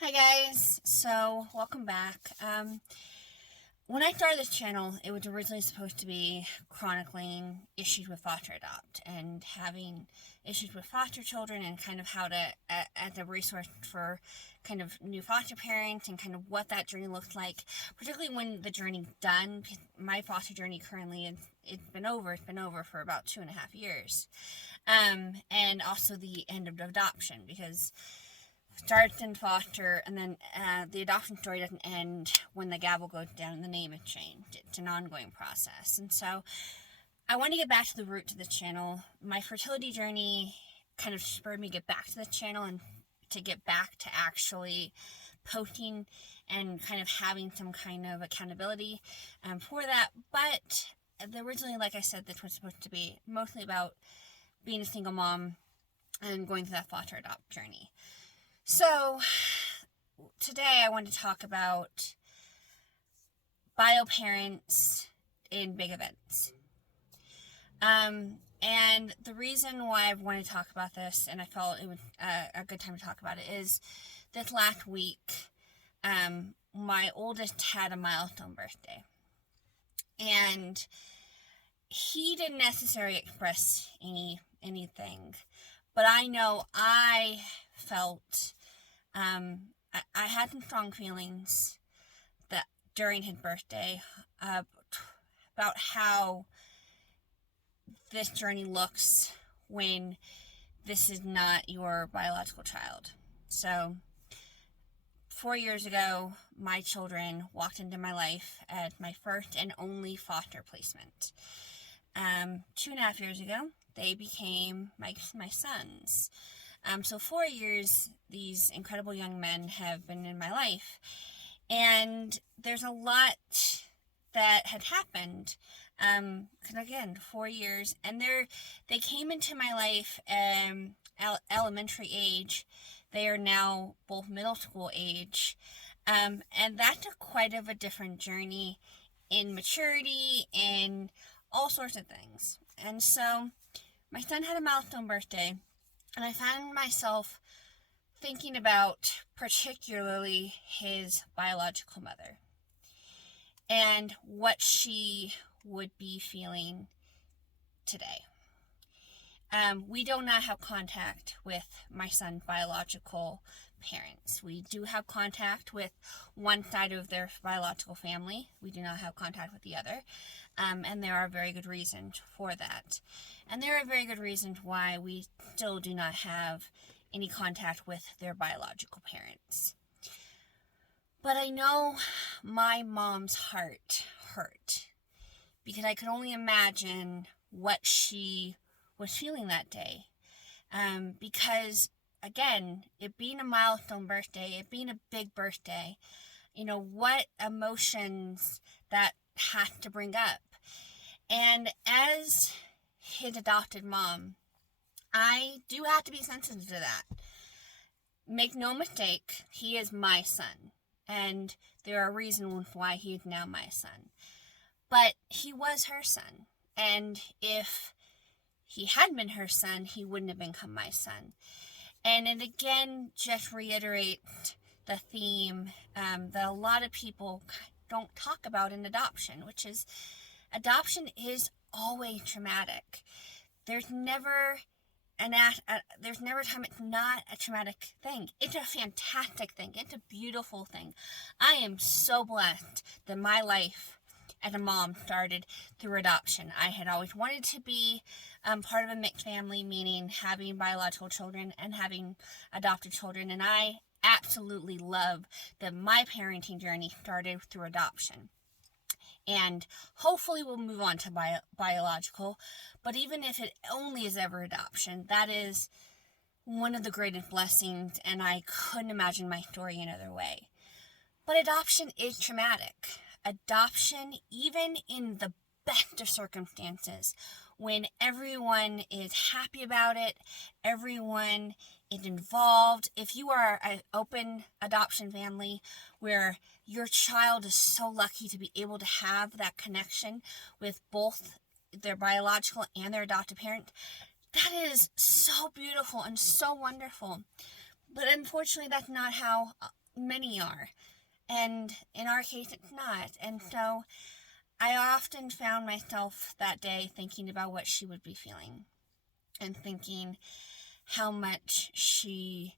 Hi guys, so welcome back. When I started this channel, it was originally supposed to be chronicling issues with foster adopt and having issues with foster children and kind of how to, as a resource for kind of new foster parents and kind of what that journey looks like, particularly when the journey's done. My foster journey currently, it's been over for about 2.5 years. And also the end of adoption, because starts in foster, and then the adoption story doesn't end when the gavel goes down and the name is changed. It's an ongoing process. And so I want to get back to the root to the channel. My fertility journey kind of spurred me to get back to the channel and to get back to actually posting and kind of having some kind of accountability for that. But originally, like I said, this was supposed to be mostly about being a single mom and going through that foster adopt journey. So, today I want to talk about bio parents in big events. And the reason why I want to talk about this, and I felt it was a good time to talk about it, is this last week, my oldest had a milestone birthday. And he didn't necessarily express anything, but I know I felt I had some strong feelings that during his birthday about how this journey looks when this is not your biological child. So 4 years ago, my children walked into my life as my first and only foster placement. 2.5 years ago, they became my sons. So 4 years, these incredible young men have been in my life, and there's a lot that had happened. Because again, 4 years, and they came into my life elementary age. They are now both middle school age, and that took quite of a different journey in maturity and all sorts of things. And so my son had a milestone birthday, and I found myself thinking about particularly his biological mother and what she would be feeling today. We do not have contact with my son's biological parents. We do have contact with one side of their biological family. We do not have contact with the other. And there are very good reasons for that. And there are very good reasons why we still do not have any contact with their biological parents. But I know my mom's heart hurt, because I could only imagine what she was feeling that day. Because, again, it being a milestone birthday, it being a big birthday, what emotions that has to bring up. And as his adopted mom, I do have to be sensitive to that. Make no mistake, he is my son, and there are reasons why he is now my son. But he was her son, and if he had been her son, he wouldn't have become my son. And it again just reiterates the theme that a lot of people don't talk about in adoption, which is adoption is always traumatic. There's never a time it's not a traumatic thing. It's a fantastic thing. It's a beautiful thing. I am so blessed that my life as a mom started through adoption. I had always wanted to be part of a mixed family, meaning having biological children and having adopted children, and I absolutely love that my parenting journey started through adoption. And hopefully we'll move on to biological, but even if it only is ever adoption, that is one of the greatest blessings, and I couldn't imagine my story another way. But adoption is traumatic. Adoption, even in the best of circumstances, when everyone is happy about it, everyone is involved. If you are an open adoption family where your child is so lucky to be able to have that connection with both their biological and their adoptive parent, that is so beautiful and so wonderful. But unfortunately, that's not how many are. And in our case, it's not. And so I often found myself that day thinking about what she would be feeling and thinking how much she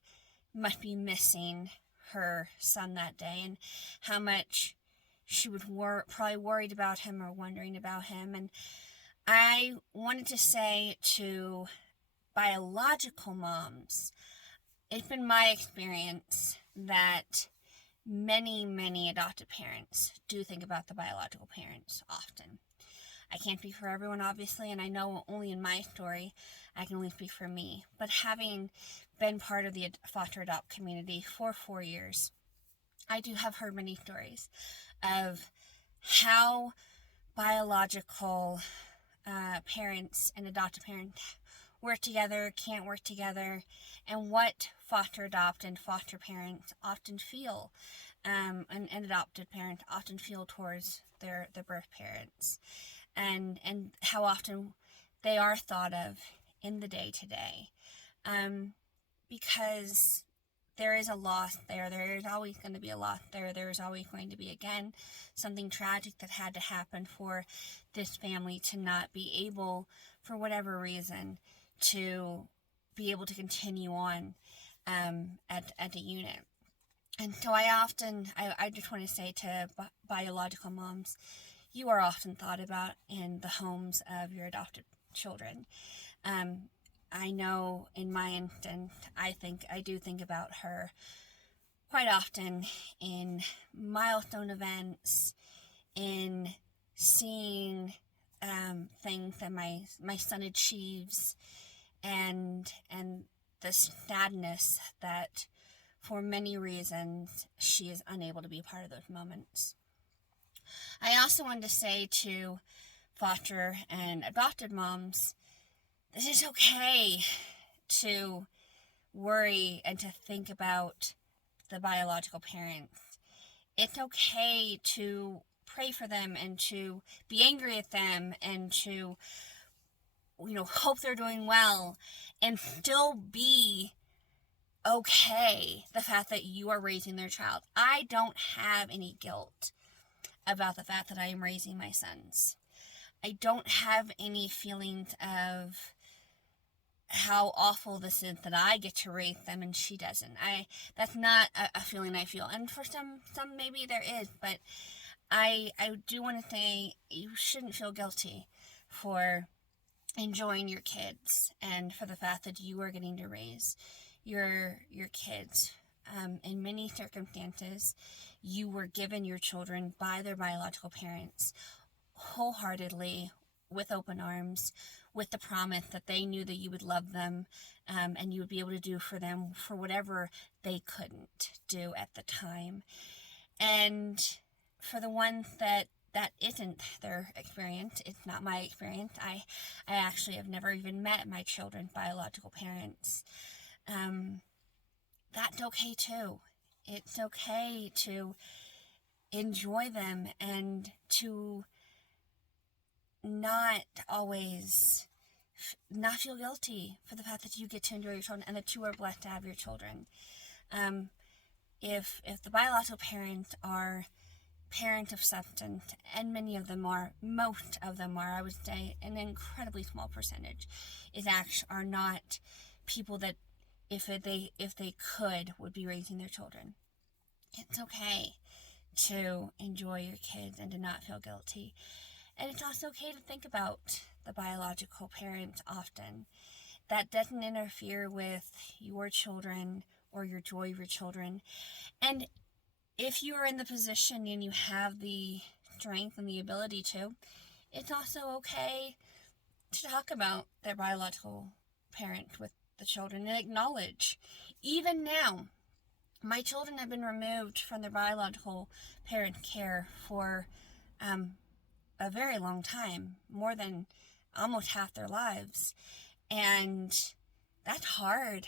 must be missing her son that day and how much she would probably worried about him or wondering about him. And I wanted to say to biological moms, it's been my experience that many adopted parents do think about the biological parents often. I can't speak for everyone, obviously, and I know only in my story, I can only speak for me. But having been part of the foster adopt community for 4 years, I do have heard many stories of how biological parents and adopted parents work together, can't work together, and what foster adopt and foster parents often feel, and adopted parents often feel towards their birth parents, and how often they are thought of in the day-to-day, because there is a loss there. There is always going to be a loss there. There is always going to be, again, something tragic that had to happen for this family to not be able, for whatever reason, to be able to continue on at the unit. And so I just want to say to biological moms, you are often thought about in the homes of your adopted children. I know in my instance, I do think about her quite often in milestone events, in seeing things that my son achieves, and the sadness that for many reasons she is unable to be a part of those moments. I also wanted to say to foster and adopted moms, this is okay to worry and to think about the biological parents. It's okay to pray for them and to be angry at them and to, hope they're doing well, and still be okay the fact that you are raising their child. I don't have any guilt about the fact that I am raising my sons. I don't have any feelings of how awful this is that I get to raise them and she doesn't. That's not a feeling I feel. And for some maybe there is, but I do want to say you shouldn't feel guilty for enjoying your kids and for the fact that you are getting to raise your kids. In many circumstances, you were given your children by their biological parents wholeheartedly, with open arms, with the promise that they knew that you would love them, and you would be able to do for them for whatever they couldn't do at the time. And for the ones that isn't their experience, it's not my experience. I actually have never even met my children's biological parents. That's okay too. It's okay to enjoy them and to not always not feel guilty for the fact that you get to enjoy your children and that you are blessed to have your children. If the biological parents are parents of substance, and many of them are, most of them are, I would say an incredibly small percentage, are not people that if they could would be raising their children. It's okay to enjoy your kids and to not feel guilty. And it's also okay to think about the biological parents often. That doesn't interfere with your children or your joy of your children. And if you are in the position and you have the strength and the ability to, it's also okay to talk about their biological parent with the children and acknowledge. Even now, my children have been removed from their biological parent care for a very long time, more than almost half their lives. And that's hard.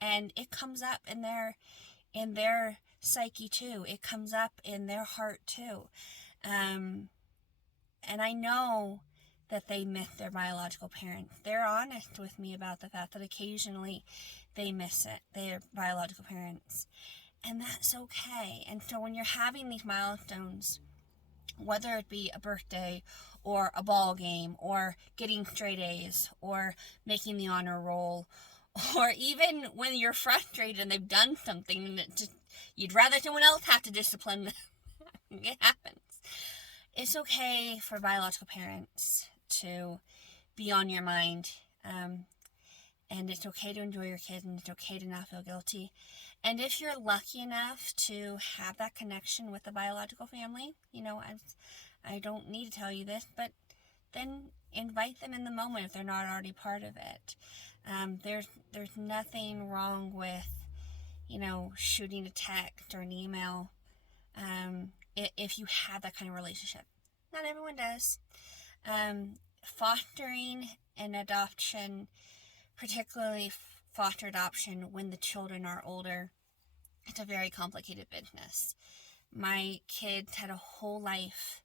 And it comes up in their psyche too. It comes up in their heart too. And I know that they miss their biological parents. They're honest with me about the fact that occasionally they miss their biological parents. And that's okay. And so when you're having these milestones, whether it be a birthday or a ball game or getting straight A's or making the honor roll, or even when you're frustrated and they've done something that just you'd rather someone else have to discipline them, it happens. It's okay for biological parents to be on your mind, and it's okay to enjoy your kids, and it's okay to not feel guilty. And if you're lucky enough to have that connection with the biological family, I don't need to tell you this, but then invite them in the moment if they're not already part of it. There's nothing wrong with, shooting a text or an email, if you have that kind of relationship. Not everyone does. Fostering an adoption, particularly foster adoption when the children are older, it's a very complicated business. My kids had a whole life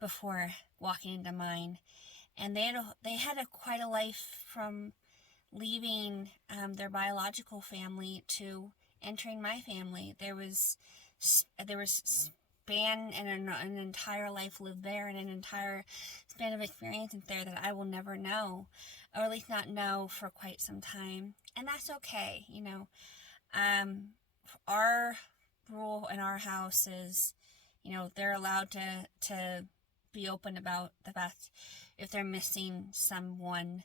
before walking into mine, and they had quite a life from leaving their biological family to entering my family. There was span and an entire life lived there, and an entire span of experience there that I will never know, or at least not know for quite some time. And that's okay. Our rule in our house is, they're allowed to be open about the fact if they're missing someone,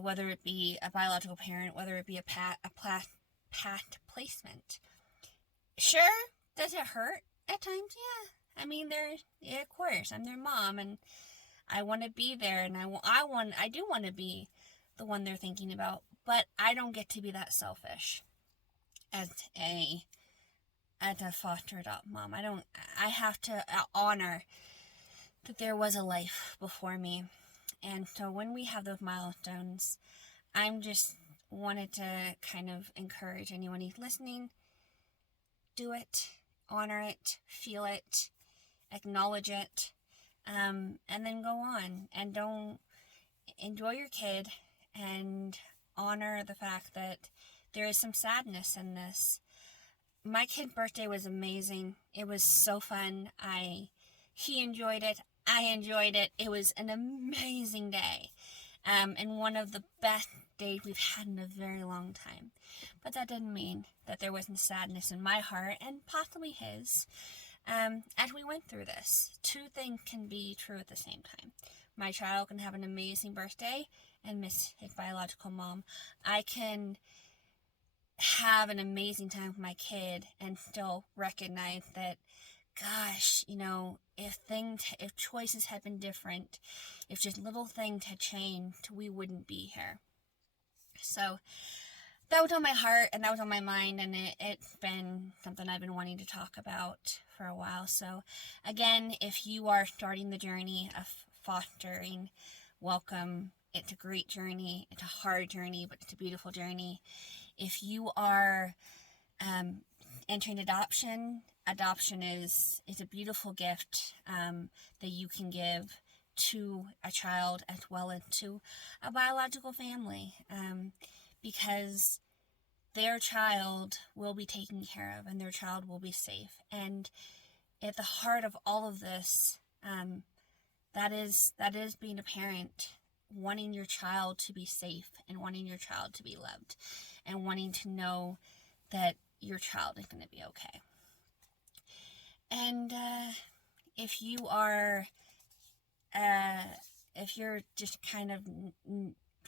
whether it be a biological parent, whether it be a pat placement. Sure, does it hurt at times? Yeah. I mean, of course, I'm their mom, and I want to be there, and I do want to be the one they're thinking about, but I don't get to be that selfish as a foster adopt mom. I have to honor that there was a life before me. And so when we have those milestones, I'm just wanted to kind of encourage anyone who's listening, do it, honor it, feel it, acknowledge it, and then go on and don't enjoy your kid and honor the fact that there is some sadness in this. My kid's birthday was amazing. It was so fun. He enjoyed it. I enjoyed it. It was an amazing day, and one of the best days we've had in a very long time. But that didn't mean that there wasn't sadness in my heart, and possibly his, as we went through this. Two things can be true at the same time. My child can have an amazing birthday and miss his biological mom. I can have an amazing time with my kid and still recognize that, gosh, if choices had been different, if just little things had changed, we wouldn't be here. So that was on my heart, and that was on my mind, and it's been something I've been wanting to talk about for a while. So again, if you are starting the journey of fostering, welcome. It's a great journey. It's a hard journey, but it's a beautiful journey. If you are entering adoption is a beautiful gift that you can give to a child as well as to a biological family, because their child will be taken care of and their child will be safe. And at the heart of all of this, that is being a parent, wanting your child to be safe and wanting your child to be loved and wanting to know that your child is going to be okay. And if you're just kind of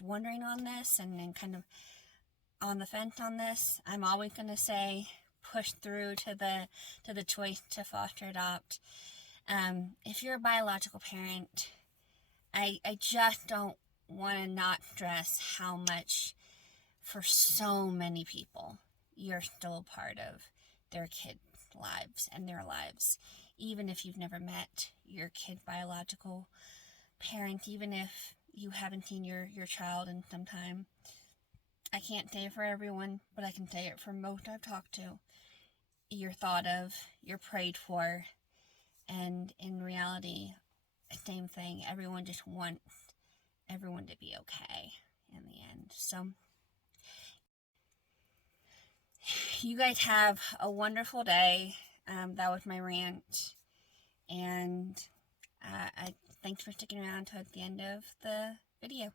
wondering on this and kind of on the fence on this, I'm always going to say push through to the choice to foster adopt. If you're a biological parent, I just don't want to not stress how much, for so many people, you're still a part of their kids' lives and their lives. Even if you've never met your kid's biological parent, even if you haven't seen your child in some time. I can't say it for everyone, but I can say it for most I've talked to. You're thought of, you're prayed for, and in reality, same thing. Everyone just wants everyone to be okay in the end. So You guys have a wonderful day. That was my rant. And thanks for sticking around to the end of the video.